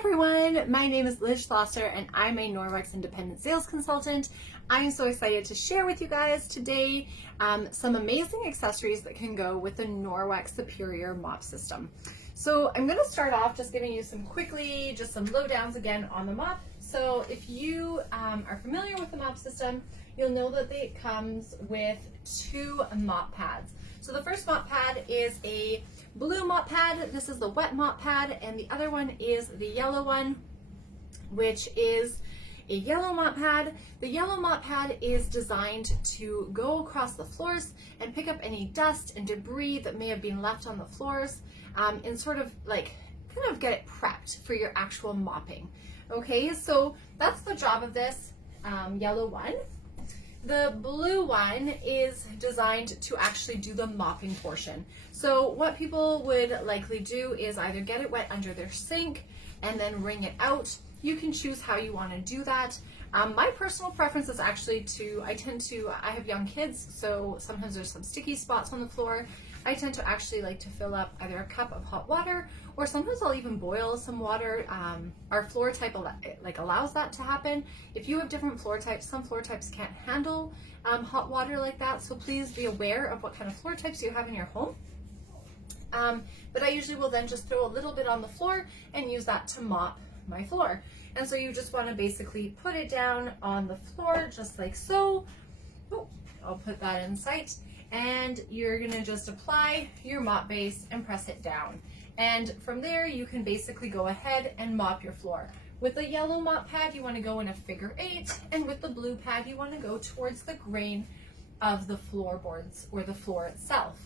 everyone, my name is Liz Schlosser and I'm a Norwex independent sales consultant. I'm so excited to share with you guys today some amazing accessories that can go with the Norwex Superior Mop system. So I'm going to start off just giving you some lowdowns again on the mop. So if you are familiar with the mop system, you'll know that it comes with two mop pads. So the first mop pad is a blue mop pad. This is the wet mop pad, and the other one is the yellow one, which is a yellow mop pad. The yellow mop pad is designed to go across the floors and pick up any dust and debris that may have been left on the floors and sort of like kind of get it prepped for your actual mopping. Okay, so that's the job of this yellow one. The blue one is designed to actually do the mopping portion. So what people would likely do is either get it wet under their sink and then wring it out. You can choose how you want to do that. My personal preference is actually I have young kids, so sometimes there's some sticky spots on the floor. I tend to actually like to fill up either a cup of hot water, or sometimes I'll even boil some water. Our floor type allows that to happen. If you have different floor types, some floor types can't handle hot water like that, so please be aware of what kind of floor types you have in your home. But I usually will then just throw a little bit on the floor and use that to mop my floor. And so you just want to basically put it down on the floor just like so. Oh, I'll put that in sight. And you're going to just apply your mop base and press it down. And from there you can basically go ahead and mop your floor. With the yellow mop pad you want to go in a figure 8, and with the blue pad you want to go towards the grain of the floorboards or the floor itself.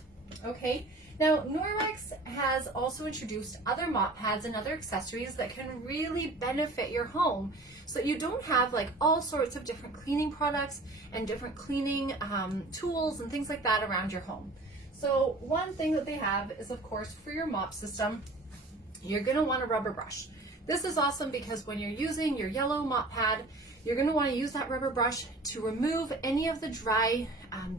Okay, now Norwex has also introduced other mop pads and other accessories that can really benefit your home, so that you don't have like all sorts of different cleaning products and different cleaning tools and things like that around your home. So one thing that they have is, of course, for your mop system, you're going to want a rubber brush. This is awesome because when you're using your yellow mop pad, you're going to want to use that rubber brush to remove any of the dry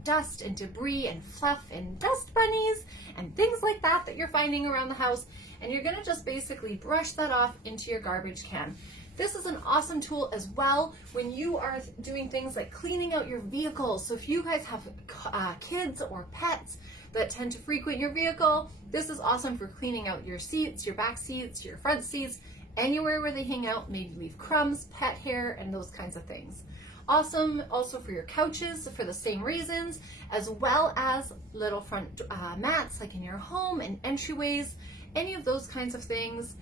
dust and debris and fluff and dust bunnies and things like that you're finding around the house, and you're going to just basically brush that off into your garbage can. This is an awesome tool as well when you are doing things like cleaning out your vehicles. So if you guys have kids or pets that tend to frequent your vehicle, this is awesome for cleaning out your seats, your back seats, your front seats, anywhere where they hang out, maybe leave crumbs, pet hair, and those kinds of things. Awesome also for your couches for the same reasons, as well as little front mats like in your home and entryways, any of those kinds of things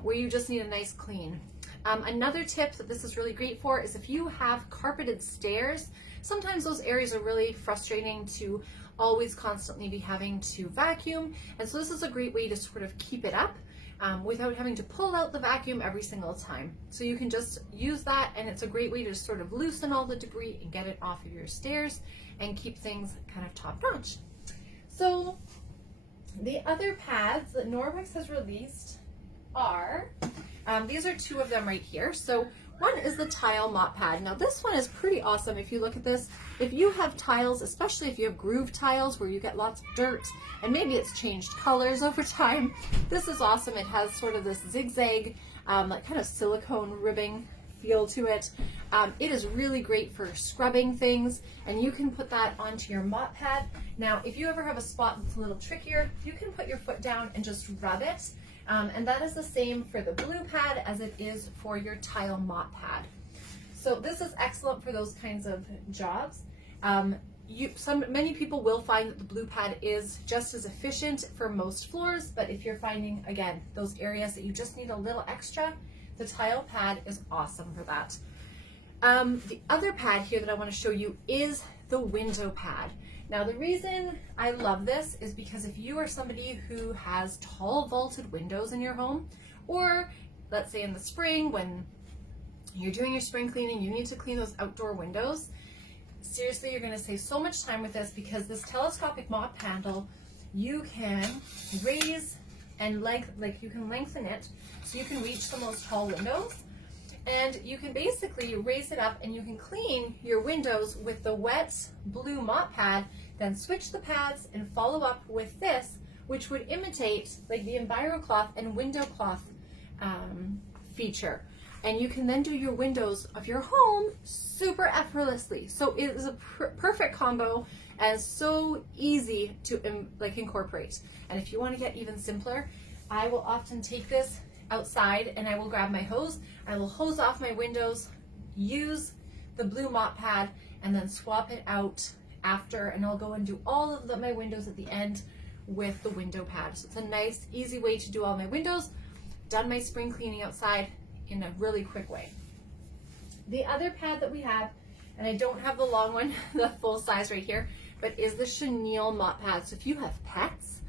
where you just need a nice clean. Another tip that this is really great for is if you have carpeted stairs, sometimes those areas are really frustrating to always constantly be having to vacuum, and so this is a great way to sort of keep it up without having to pull out the vacuum every single time. So you can just use that, and it's a great way to sort of loosen all the debris and get it off of your stairs and keep things kind of top notch. So the other pads that Norwex has released are, these are two of them right here. So one is the tile mop pad. Now this one is pretty awesome. If you look at this, if you have tiles, especially if you have groove tiles where you get lots of dirt and maybe it's changed colors over time, this is awesome. It has sort of this zigzag, like kind of silicone ribbing feel to it. It is really great for scrubbing things, and you can put that onto your mop pad. Now, if you ever have a spot that's a little trickier, you can put your foot down and just rub it. And that is the same for the blue pad as it is for your tile mop pad. So this is excellent for those kinds of jobs. Many people will find that the blue pad is just as efficient for most floors, but if you're finding, again, those areas that you just need a little extra, the tile pad is awesome for that. The other pad here that I want to show you is the window pad. Now the reason I love this is because if you are somebody who has tall vaulted windows in your home, or let's say in the spring when you're doing your spring cleaning, you need to clean those outdoor windows, seriously, you're going to save so much time with this, because this telescopic mop handle, you can raise and you can lengthen it so you can reach the most tall windows. And you can basically raise it up and you can clean your windows with the wet blue mop pad, then switch the pads and follow up with this, which would imitate like the Enviro cloth and window cloth feature. And you can then do your windows of your home super effortlessly. So it is a perfect combo and so easy to incorporate. And if you want to get even simpler, I will often take this outside and I will grab my hose. I will hose off my windows, use the blue mop pad, and then swap it out after, and I'll go and do all of my windows at the end with the window pad. So it's a nice, easy way to do all my windows. Done my spring cleaning outside in a really quick way. The other pad that we have, and I don't have the long one, the full size right here, but is the chenille mop pad. So if you have pets,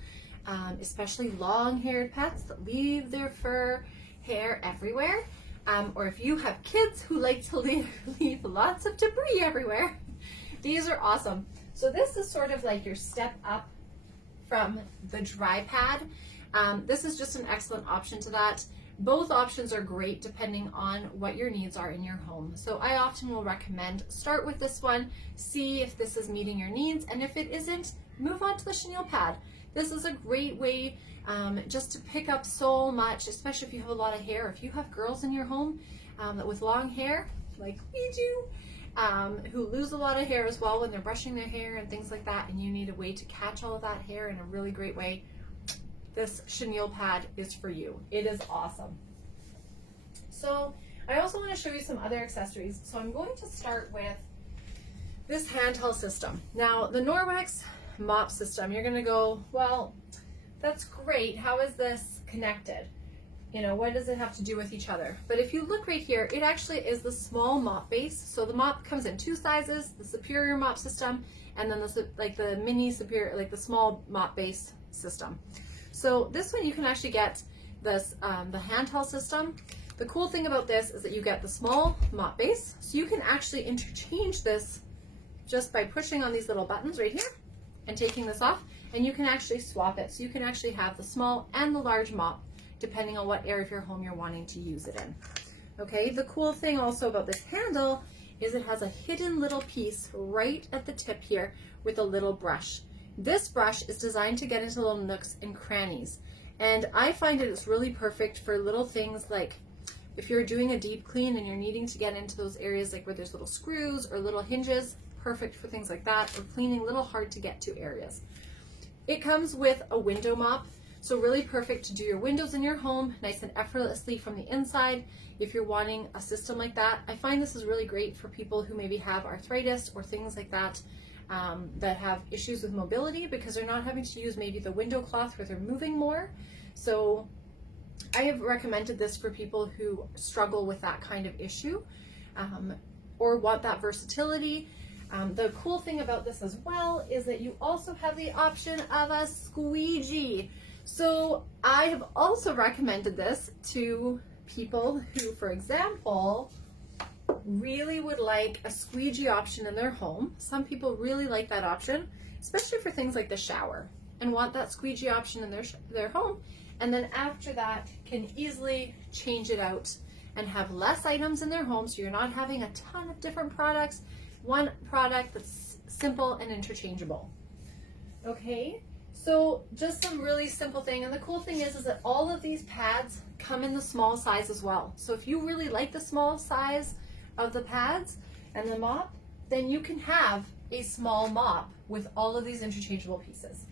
especially long-haired pets that leave their fur hair everywhere, or if you have kids who like to leave lots of debris everywhere, these are awesome. So this is sort of like your step up from the dry pad. This is just an excellent option to that. Both options are great depending on what your needs are in your home. So I often will recommend start with this one, see if this is meeting your needs, and if it isn't, move on to the chenille pad. This is a great way just to pick up so much, especially if you have a lot of hair. If you have girls in your home with long hair, like we do, who lose a lot of hair as well when they're brushing their hair and things like that, and you need a way to catch all of that hair in a really great way, this chenille pad is for you. It is awesome. So I also want to show you some other accessories. So I'm going to start with this handheld system. Now the Norwex mop system, you're going to go, well, that's great. How is this connected? You know, what does it have to do with each other? But if you look right here, it actually is the small mop base. So the mop comes in two sizes, the Superior Mop system, and then the mini Superior, like the small mop base system. So this one you can actually get this the handheld system. The cool thing about this is that you get the small mop base, so you can actually interchange this just by pushing on these little buttons right here and taking this off, and you can actually swap it. So you can actually have the small and the large mop depending on what area of your home you're wanting to use it in. Okay, the cool thing also about this handle is it has a hidden little piece right at the tip here with a little brush. This brush is designed to get into little nooks and crannies, and I find it's really perfect for little things like if you're doing a deep clean and you're needing to get into those areas like where there's little screws or little hinges, perfect for things like that, or cleaning little hard to get to areas. It comes with a window mop, so really perfect to do your windows in your home nice and effortlessly from the inside. If you're wanting a system like that, I find this is really great for people who maybe have arthritis or things like that, that have issues with mobility because they're not having to use maybe the window cloth where they're moving more. So I have recommended this for people who struggle with that kind of issue or want that versatility. The cool thing about this as well is that you also have the option of a squeegee. So I have also recommended this to people who, for example, really would like a squeegee option in their home. Some people really like that option, especially for things like the shower, and want that squeegee option in their home, and then after that can easily change it out and have less items in their home, so you're not having a ton of different products, one product that's simple and interchangeable. Okay, so just some really simple thing, and the cool thing is that all of these pads come in the small size as well. So if you really like the small size of the pads and the mop, then you can have a small mop with all of these interchangeable pieces.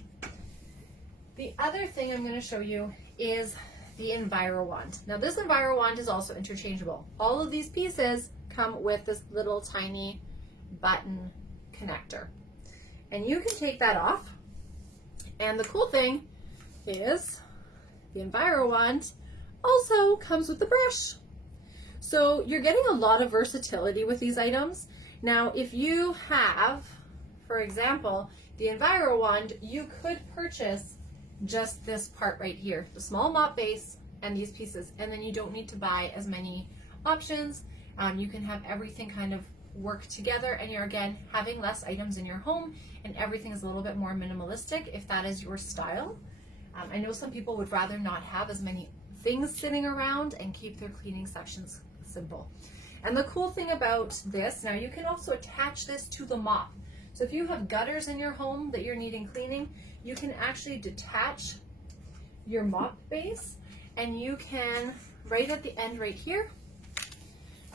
The other thing I'm going to show you is the Enviro Wand. Now this Enviro Wand is also interchangeable. All of these pieces come with this little tiny button connector, and you can take that off. And the cool thing is the Enviro Wand also comes with the brush. So you're getting a lot of versatility with these items. Now, if you have, for example, the Enviro Wand, you could purchase just this part right here, the small mop base and these pieces, and then you don't need to buy as many options. You can have everything kind of work together, and you're again having less items in your home, and everything is a little bit more minimalistic if that is your style. I know some people would rather not have as many things sitting around and keep their cleaning sections simple. And the cool thing about this, now you can also attach this to the mop. So if you have gutters in your home that you're needing cleaning, you can actually detach your mop base and you can right at the end right here,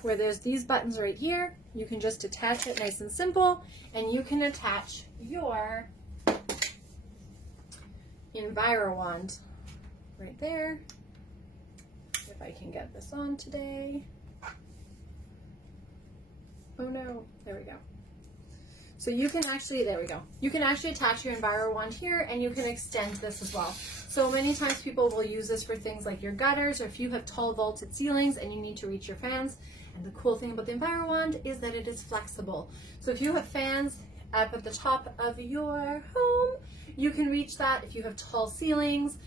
where there's these buttons right here, you can just attach it nice and simple, and you can attach your Enviro Wand right there. If I can get this on today. Oh no, there we go. So you can actually, there we go. You can actually attach your Enviro Wand here, and you can extend this as well. So many times people will use this for things like your gutters, or if you have tall vaulted ceilings and you need to reach your fans. And the cool thing about the Enviro Wand is that it is flexible. So if you have fans up at the top of your home, you can reach that. If you have tall ceilings,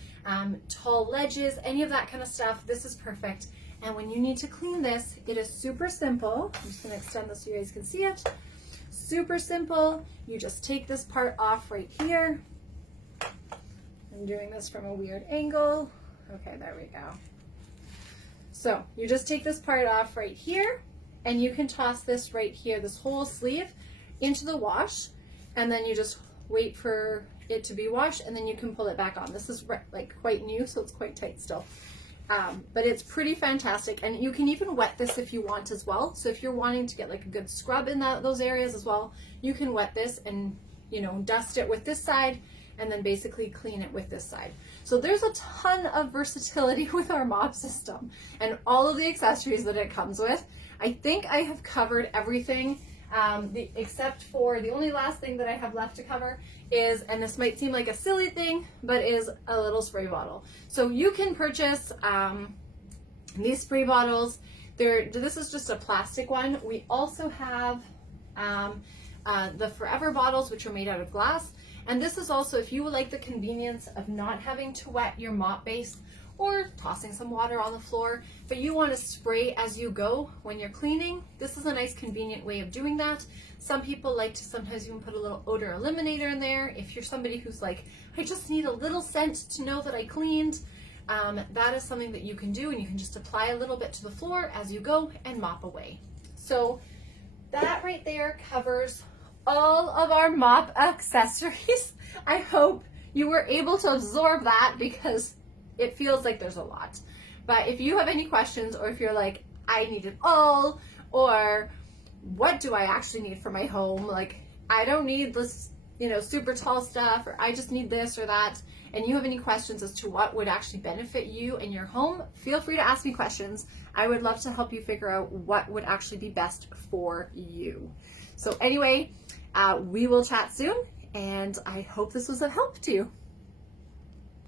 tall ledges, any of that kind of stuff, this is perfect. And when you need to clean this, it is super simple. I'm just gonna extend this so you guys can see it. Super simple. You just take this part off right here. I'm doing this from a weird angle. Okay, there we go. So you just take this part off right here, and you can toss this right here, this whole sleeve, into the wash, and then you just wait for it to be washed, and then you can pull it back on. This is like quite new, so it's quite tight still. But it's pretty fantastic, and you can even wet this if you want as well. So if you're wanting to get like a good scrub in those areas as well, you can wet this and, you know, dust it with this side, and then basically clean it with this side. So there's a ton of versatility with our mop system and all of the accessories that it comes with. I think I have covered everything, except for the only last thing that I have left to cover is, and this might seem like a silly thing, but is a little spray bottle. So you can purchase these spray bottles. This is just a plastic one. We also have the Forever bottles, which are made out of glass. And this is also, if you would like the convenience of not having to wet your mop base or tossing some water on the floor, but you want to spray as you go when you're cleaning, this is a nice convenient way of doing that. Some people like to sometimes even put a little odor eliminator in there. If you're somebody who's like, I just need a little scent to know that I cleaned, that is something that you can do, and you can just apply a little bit to the floor as you go and mop away. So that right there covers all of our mop accessories. I hope you were able to absorb that, because it feels like there's a lot. But if you have any questions, or if you're like, I need it all, or what do I actually need for my home? Like, I don't need this, you know, super tall stuff, or I just need this or that, and you have any questions as to what would actually benefit you and your home, feel free to ask me questions. I would love to help you figure out what would actually be best for you. So anyway, we will chat soon, and I hope this was of help to you.